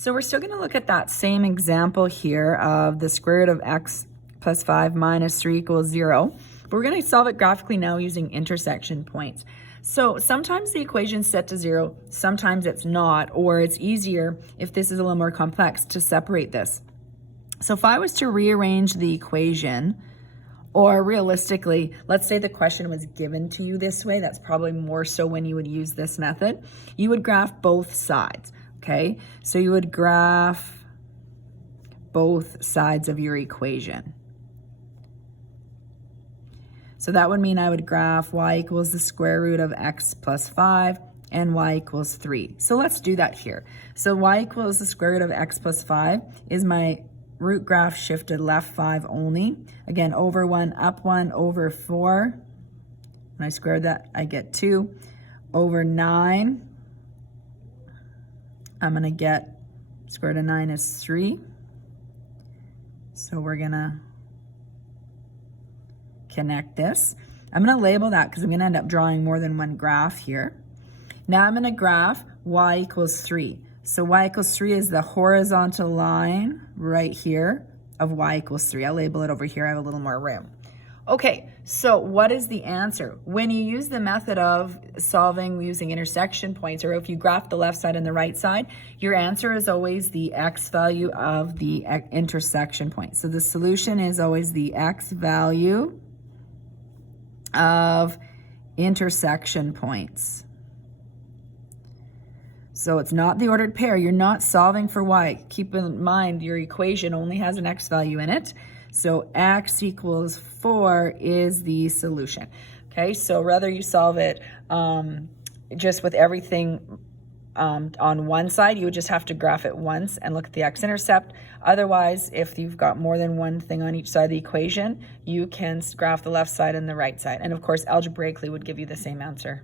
So we're still going to look at that same example here of the square root of x plus 5 minus 3 equals 0. But we're going to solve it graphically now using intersection points. So sometimes the equation's set to 0, sometimes it's not, or it's easier if this is a little more complex to separate this. So if I was to rearrange the equation, or realistically, let's say the question was given to you this way, that's probably more so when you would use this method, you would graph both sides. Okay, so you would graph both sides of your equation. So that would mean I would graph y equals the square root of x plus 5 and y equals 3. So let's do that here. So y equals the square root of x plus 5 is my root graph shifted left 5 only. Again, over 1, up 1, over 4. When I square that, I get 2. Over 9. I'm going to get square root of 9 is 3. So we're going to connect this. I'm going to label that because I'm going to end up drawing more than one graph here. Now I'm going to graph y equals 3. So y equals 3 is the horizontal line right here of y equals 3. I'll label it over here. I have a little more room. Okay, so what is the answer? When you use the method of solving using intersection points, or if you graph the left side and the right side, your answer is always the x value of the intersection point. So the solution is always the x value of intersection points. So it's not the ordered pair. You're not solving for y. Keep in mind your equation only has an x value in it. So x equals 4 is the solution. Okay, so whether you solve it just with everything on one side, you would just have to graph it once and look at the x-intercept. Otherwise, if you've got more than one thing on each side of the equation, you can graph the left side and the right side. And of course, algebraically would give you the same answer.